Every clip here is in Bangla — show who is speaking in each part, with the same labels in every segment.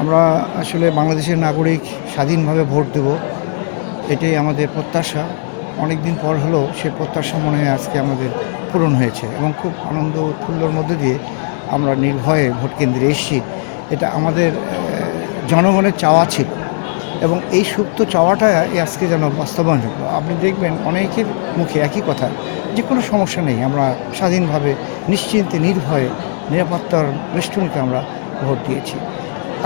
Speaker 1: আমরা আসলে বাংলাদেশের নাগরিক স্বাধীনভাবে ভোট দেব, এটাই আমাদের প্রত্যাশা। অনেক দিন পর হলেও সে প্রত্যাশা মনে হয় আজকে আমাদের পূরণ হয়েছে এবং খুব আনন্দ উৎফুল্লর মধ্যে দিয়ে আমরা নির্ভয়ে ভোট কেন্দ্রে এসেছি। এটা আমাদের জনগণের চাওয়া ছিল এবং এই সুপ্ত চাওয়াটা আজকে যেন বাস্তবায়ন হলো আপনি দেখবেন অনেকের মুখে একই কথা, যে কোনো সমস্যা নেই, আমরা স্বাধীনভাবে নিশ্চিন্তে, নির্ভয়ে, নিরাপত্তার বেষ্টনীতে আমরা ভোট দিয়েছি।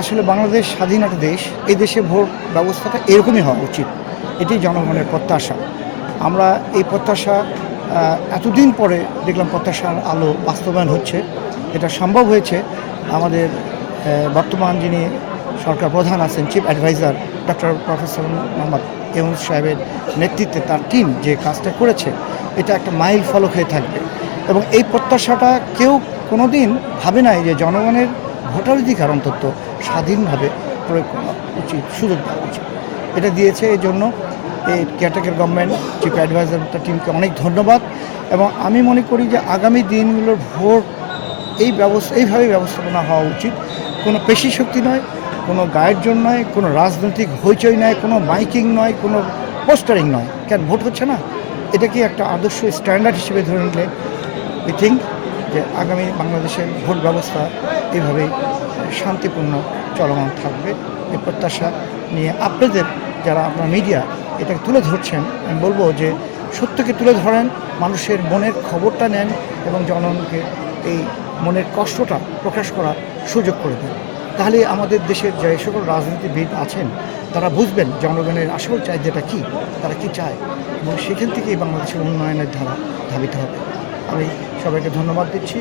Speaker 1: আসলে বাংলাদেশ স্বাধীন একটা দেশ, এই দেশে ভোট ব্যবস্থাটা এরকমই হওয়া উচিত। এটি জনগণের প্রত্যাশা। আমরা এই প্রত্যাশা এতদিন পরে দেখলাম প্রত্যাশার আলো বাস্তবায়ন হচ্ছে। এটা সম্ভব হয়েছে। আমাদের বর্তমান যিনি সরকার প্রধান আছেন chief adviser doctor professor Mohammad Yunus সাহেবের নেতৃত্বে তার টিম যে কাজটা করেছে, এটা একটা মাইল ফলক হয়ে থাকবে। এবং এই প্রত্যাশাটা কেউ কোনো দিন ভাবে নাই যে জনগণের ভোটাধিকার অন্তত স্বাধীনভাবে প্রয়োগ করা উচিত, সুযোগ দেওয়া উচিত। এটা দিয়েছে এই জন্য এই কেয়ারটেকার গভর্নমেন্ট চিফ অ্যাডভাইজার টিমকে অনেক ধন্যবাদ। এবং আমি মনে করি যে আগামী দিনগুলোর ভোট এই ব্যবস্থা এইভাবে ব্যবস্থাপনা হওয়া উচিত। কোনো পেশি শক্তি নয়, কোনো গায়ের জন্য নয়, কোনো রাজনৈতিক হইচই নয়, কোনো মাইকিং নয়, কোনো পোস্টারিং নয়। কেন ভোট হচ্ছে না? এটা কি একটা আদর্শ স্ট্যান্ডার্ড হিসেবে ধরে নিলে উই থিঙ্ক যে আগামী বাংলাদেশের ভোট ব্যবস্থা এভাবেই শান্তিপূর্ণ চলমান থাকবে। এই প্রত্যাশা নিয়ে আপনাদের যারা আপনার মিডিয়া এটাকে তুলে ধরছেন, আমি বলব যে সত্যকে তুলে ধরেন, মানুষের মনের খবরটা নেন এবং জনগণকে এই মনের কষ্টটা প্রকাশ করার সুযোগ করে দেন। তাহলে আমাদের দেশের যে সকল রাজনীতিবিদ আছেন, তারা বুঝবেন জনগণের আসল চাহিদাটা কী, তারা কি চায় এবং সেখান থেকেই বাংলাদেশের উন্নয়নের ধারা ধাবিত হবে। আমি সবাইকে ধন্যবাদ দিচ্ছি।